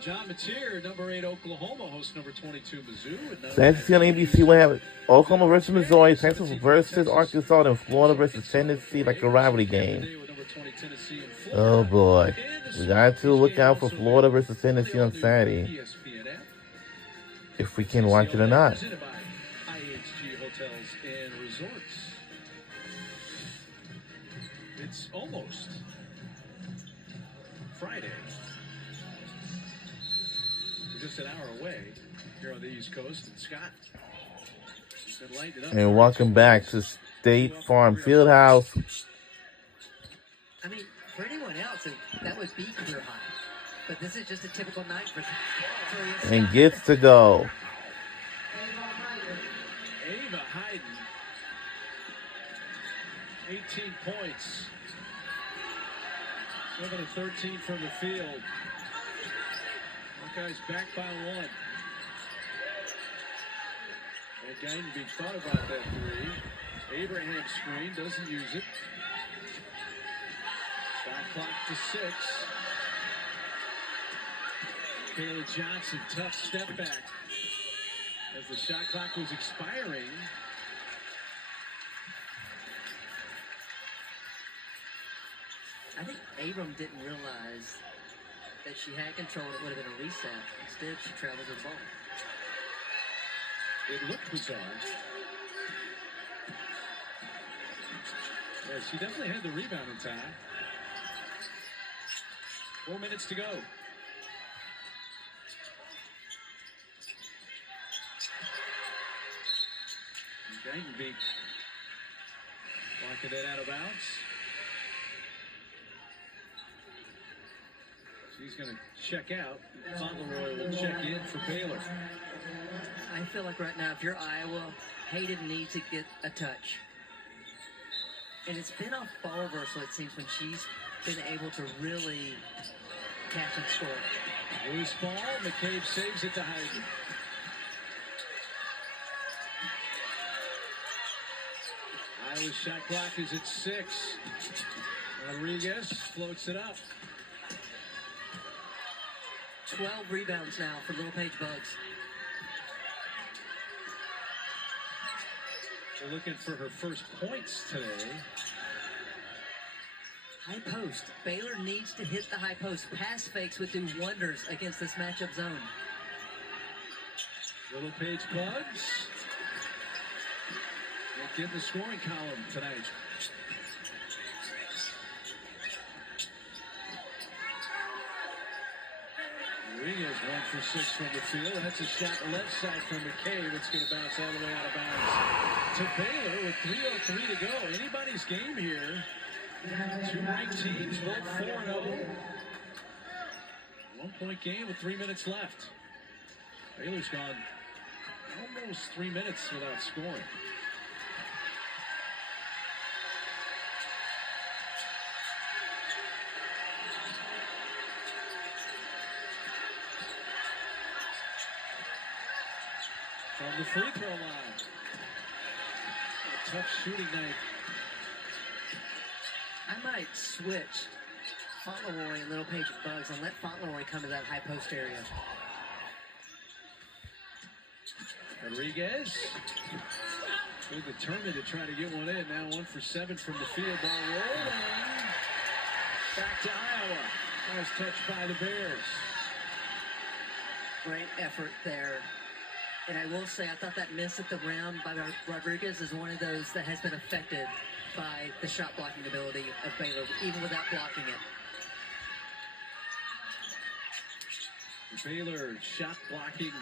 John Mateer, number 8 Oklahoma, host number 22 Mizzou. Saturday on ABC, we have Oklahoma versus Missouri, Texas versus Arkansas, and Florida versus Tennessee, like a rivalry game. Oh boy, we got to look out for Florida versus Tennessee on Saturday, if we can watch it or not. It's almost Friday. We're just an hour away here on the East Coast. And Scott been lighting it up. And welcome back to State Farm Fieldhouse. I mean, for anyone else, that would be career high. But this is just a typical night for and gets to go. Ava Hayden, 18 points. 7 of 13 from the field. Hawkeyes back by 1. And Guyton thought about that three. Abraham screen, doesn't use it. Shot clock to 6. Kayla Johnson, tough step back as the shot clock was expiring. I think Abram didn't realize that she had control. It would have been a reset. Instead, she traveled with the ball. It looked bizarre. Yeah, she definitely had the rebound in time. 4 minutes to go. Guyton beat blocking that out of bounds. She's going to check out. Fauntleroy will check in for Baylor. I feel like right now, if you're Iowa, Hayden needs to get a touch. And it's been a ball reversal, it seems, when she's been able to really catch and score. Loose ball. McCabe saves it to Hayden. Iowa's shot clock is at 6. Rodriguez floats it up. 12 rebounds now for Little Page Bugs. They're looking for her first points today. High post. Baylor needs to hit the high post. Pass fakes would do wonders against this matchup zone. Little Page Bugs. Get in the scoring column tonight. Rodriguez 1 for 6 from the field. That's a shot left side from McCabe. It's going to bounce all the way out of bounds to Baylor with 3:03 to go. Anybody's game here. Two ranked teams, both 4-0. 1 point game with 3 minutes left. Baylor's gone almost 3 minutes without scoring. From the free throw line. A tough shooting night. I might switch Fauntleroy and Little Page Bugs and let Fauntleroy come to that high post area. Rodriguez. They're determined to try to get one in. Now 1 for 7 from the field. Ball rolling. Back to Iowa. Nice touch by the Bears. Great effort there. And I will say, I thought that miss at the rim by Rodriguez is one of those that has been affected by the shot blocking ability of Baylor, even without blocking The it. Baylor shot blocking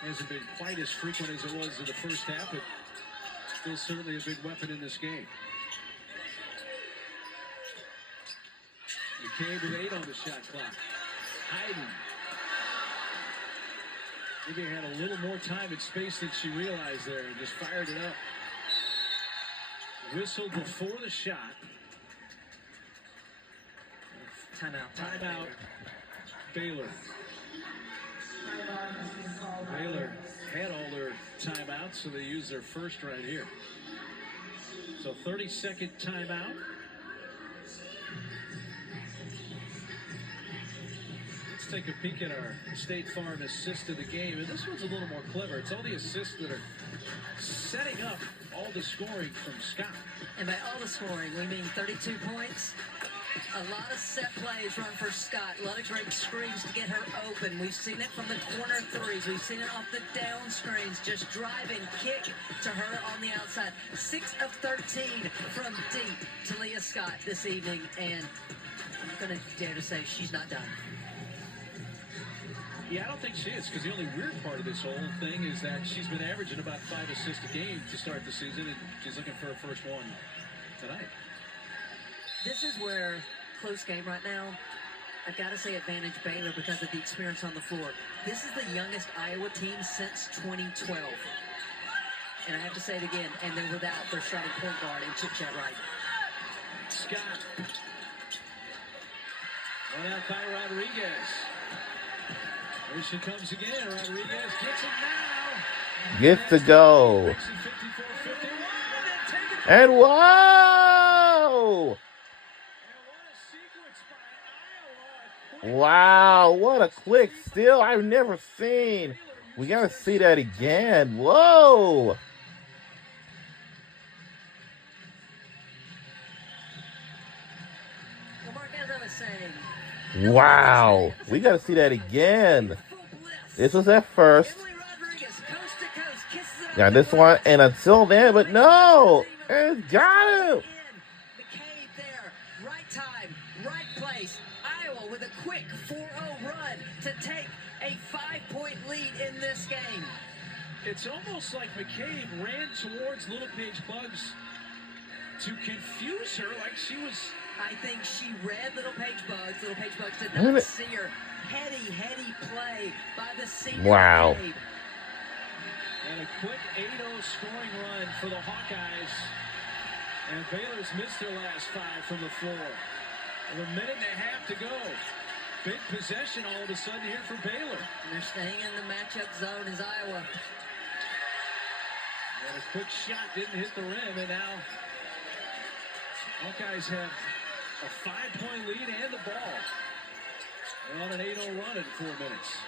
hasn't been quite as frequent as it was in the first half, but still certainly a big weapon in this game. McCabe with 8 on the shot clock. Hayden. Maybe had a little more time and space than she realized there and just fired it up. Whistled before the shot. Timeout. Timeout. Baylor. Baylor had all their timeouts, so they used their first right here. So 30-second timeout. It's Let's take a peek at our State Farm assist to the game. And this one's a little more clever. It's all the assists that are setting up all the scoring from Scott. And by all the scoring, we mean 32 points. A lot of set plays run for Scott. A lot of great screens to get her open. We've seen it from the corner threes. We've seen it off the down screens. Just drive and kick to her on the outside. 6 of 13 from deep to Leah Scott this evening. And I'm going to dare to say she's not done. Yeah, I don't think she is, because the only weird part of this whole thing is that she's been averaging about 5 assists a game to start the season, and she's looking for her first one tonight. This is where, close game right now, I've got to say advantage Baylor because of the experience on the floor. This is the youngest Iowa team since 2012. And I have to say it again, and they're without their starting point guard in Chip Chat Wright. Scott. Run out by Rodriguez. Here she comes again. Rodriguez gets it now. Gets to go. And whoa! Wow, what a quick steal I've never seen. We got to see that again. Whoa! Wow, we got to see that again. This was at first. Got this one, and until then, but no, it's got him. McCabe there, right time, right place. Iowa with a quick 4-0 run to take a 5-point lead in this game. It's almost like McCabe ran towards Little Paige Bugs to confuse her, like she was. I think she read Little Paige Bugs. Little Paige Bugs did not see her. Heady play by the senior. Wow. McCabe. And a quick 8-0 scoring run for the Hawkeyes. And Baylor's missed their last 5 from the floor. With a minute and a half to go. Big possession all of a sudden here for Baylor. And they're staying in the matchup zone as Iowa. And a quick shot didn't hit the rim, and now Hawkeyes have a 5-point lead and the ball. They're on an 8-0 run in 4 minutes.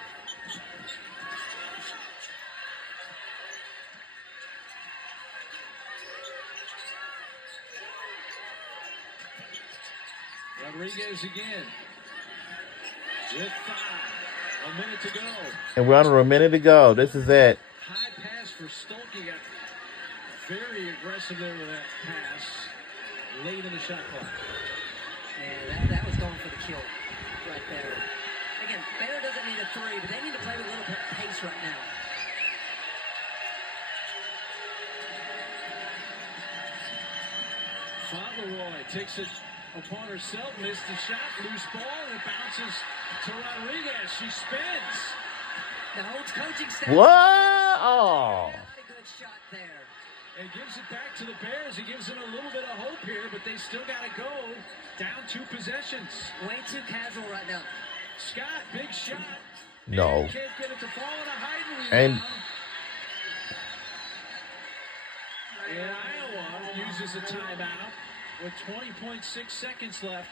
Rodriguez again. With 5. A minute to go. And we're under a minute to go. This is it. High pass for Stolke. Got very aggressive there with that pass. Late in the shot clock. And that was going for the kill right there. Again, Baylor doesn't need a 3, but they need to play with a little bit of pace right now. Fauntleroy takes it upon herself, missed the shot, loose ball, and it bounces to Rodriguez. She spins. The Holtz coaching staff. Whoa! Not a good shot there. And gives it back to the Bears. He gives them a little bit of hope here, but they still got to go down 2 possessions. Way too casual right now. Scott, big shot. No. And can't get it to fall in a hiding And rebound. And Iowa uses a timeout with 20.6 seconds left.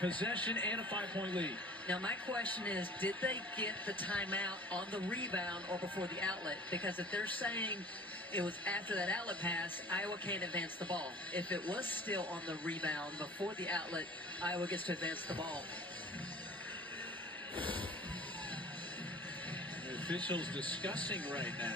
Possession and a 5-point lead. Now my question is, did they get the timeout on the rebound or before the outlet? Because if they're saying it was after that outlet pass, Iowa can't advance the ball. If it was still on the rebound before the outlet, Iowa gets to advance the ball. The officials discussing right now.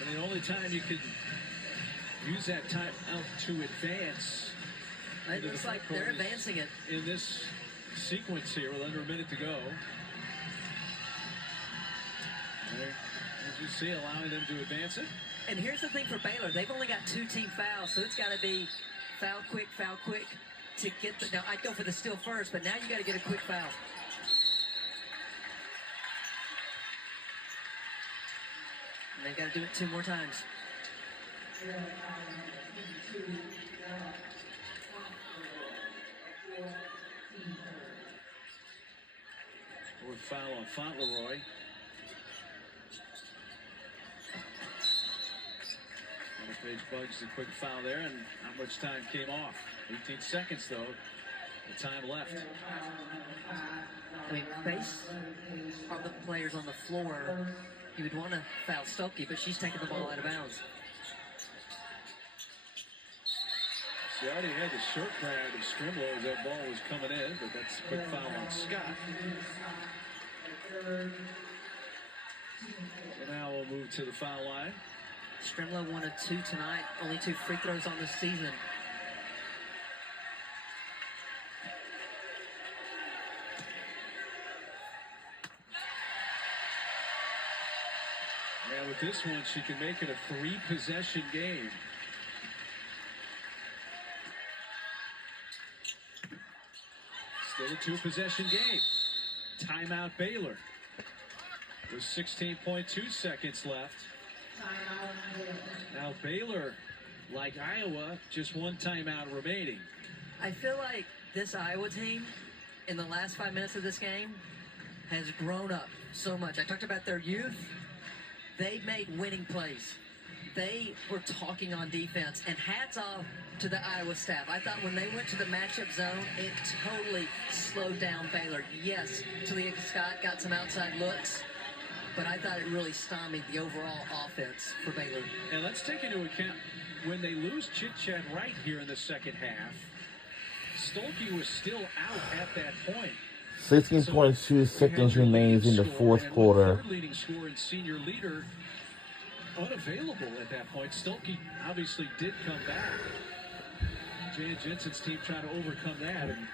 And the only time you can use that timeout to advance. It looks like they're advancing it. In this sequence here with under a minute to go. There, as you see, allowing them to advance it. And here's the thing for Baylor. They've only got 2 team fouls, so it's got to be foul quick to get the... Now, I'd go for the steal first, but now you got to get a quick foul. And they've got to do it 2 more times. Fourth foul on Fauntleroy. Page bugs the quick foul there, and not much time came off. 18 seconds, though. The time left. I mean, based on the players on the floor, you would want to foul Stokey, but she's taking the ball out of bounds. She already had the short crowd of Strimlow as that ball was coming in, but that's a quick foul on Scott. So now we'll move to the foul line. Strimlow 1 of 2 tonight, only 2 free throws on the season. And with this one, she can make it a 3-possession game. Still a 2-possession game. Timeout Baylor. With 16.2 seconds left. Now Baylor, like Iowa, just 1 timeout remaining. I feel like this Iowa team, in the last 5 minutes of this game, has grown up so much. I talked about their youth. They made winning plays. They were talking on defense, and hats off to the Iowa staff. I thought when they went to the matchup zone, it totally slowed down Baylor. Yes, Talia Scott got some outside looks, but I thought it really stymied the overall offense for Baylor. And let's take into account, when they lose Chit-Chat right here in the second half, Stolke was still out at that point. 16.2 seconds remains in the fourth quarter. Third leading scorer and senior leader unavailable at that point. Stolke obviously did come back. Jan Jensen's team tried to overcome that and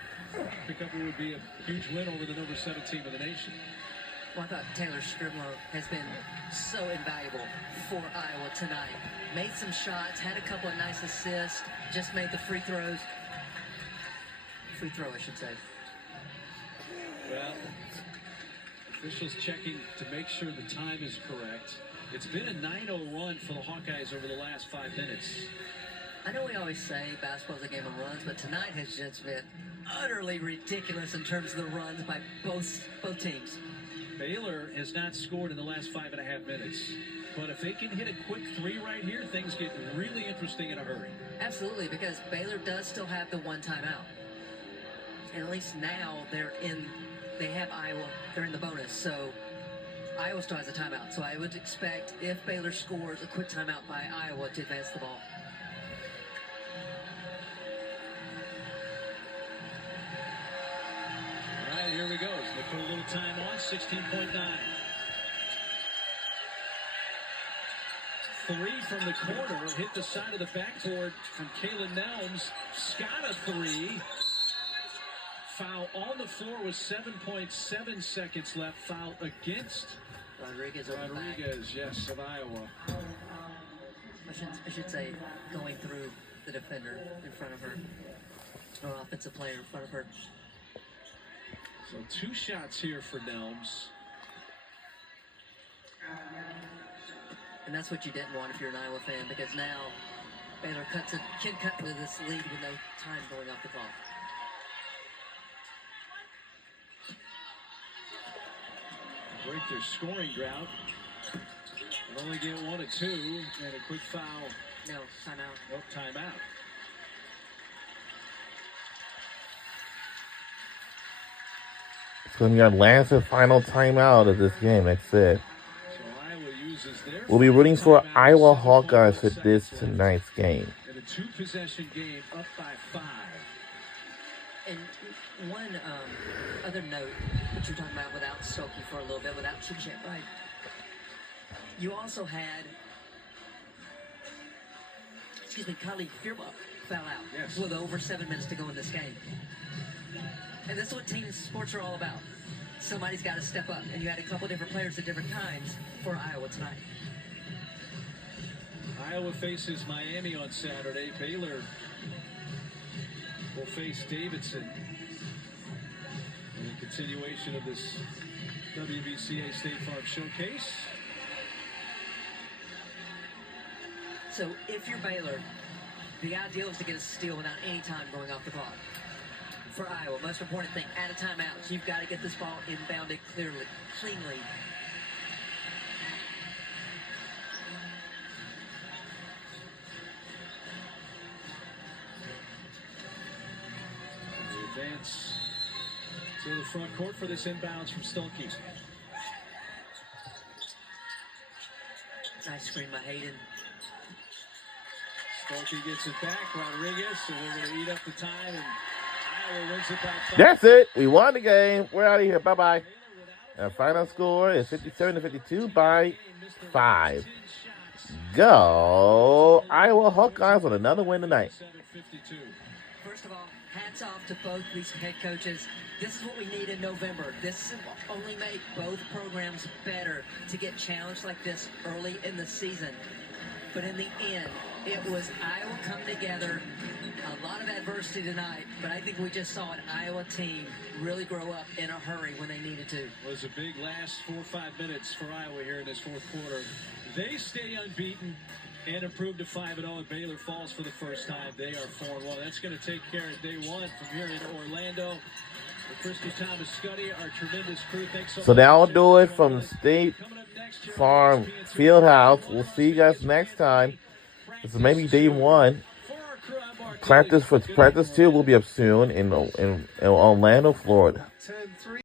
pick up what would be a huge win over the number 7 team in the nation. Well, I thought Taylor Strimlow has been so invaluable for Iowa tonight. Made some shots, had a couple of nice assists, just made the free throws. Free throw, I should say. Well, officials checking to make sure the time is correct. It's been a 9-0 run for the Hawkeyes over the last 5 minutes. I know we always say basketball's a game of runs, but tonight has just been utterly ridiculous in terms of the runs by both teams. Baylor has not scored in the last 5.5 minutes. But if they can hit a quick 3 right here, things get really interesting in a hurry. Absolutely, because Baylor does still have the 1 timeout. And at least now they have Iowa, they're in the bonus, so Iowa still has a timeout. So I would expect if Baylor scores a quick timeout by Iowa to advance the ball. All right, here we go. They put a little time on, 16.9. 3 from the corner, hit the side of the backboard from Kaylin Nelms. Scott a 3. Foul on the floor with 7.7 seconds left. Foul against Rodriguez, yes, of Iowa. I should say going through the defender in front of her. Or offensive player in front of her. So 2 shots here for Nelms. And that's what you didn't want if you're an Iowa fan, because now Baylor can cut into this lead with no time going off the clock. Break their scoring drought. They only get 1 of 2, and a quick foul. No, timeout. Nope, timeout. It's going to be our last and final timeout of this game. That's it. So Iowa uses their We'll be rooting for timeout, Iowa 7.5 Hawkeyes for this seconds. tonight's game. In a 2-possession game, up by 5. And one other note that you're talking about without Stokey for a little bit, without Chit-Chat, right? You also had, Kylie Fearbach fell out with over 7 minutes to go in this game. And this is what team sports are all about. Somebody's got to step up, and you had a couple different players at different times for Iowa tonight. Iowa faces Miami on Saturday. Baylor will face Davidson in a continuation of this WBCA State Farm Showcase. So if you're Baylor, the ideal is to get a steal without any time going off the clock. for Iowa. Most important thing, out of timeouts. You've got to get this ball inbounded cleanly. The advance to the front court for this inbounds from Stuelke. Nice screen by Hayden. Stuelke gets it back. Rodriguez, so they're going to eat up the time, and Iowa wins it by 5. That's it. We won the game. We're out of here. Bye-bye. Our final score is 57-52 by 5. Go Iowa Hawkeyes on another win tonight. First of all, hats off to both these head coaches. This is what we need in November. This will only make both programs better to get challenged like this early in the season. But in the end, it was Iowa come together. A lot of adversity tonight, but I think we just saw an Iowa team really grow up in a hurry when they needed to. It was a big last 4 or 5 minutes for Iowa here in this fourth quarter. They stay unbeaten and improve to 5-0, and Baylor falls for the first time. They are 4-1. That's going to take care of day one from here in Orlando. Christy Thomas Scuddy, our tremendous crew. Thanks so much. So that'll do it from State Farm Fieldhouse. We'll see you guys next time. This is maybe day 1. Practice 2 will be up soon in Orlando, Florida.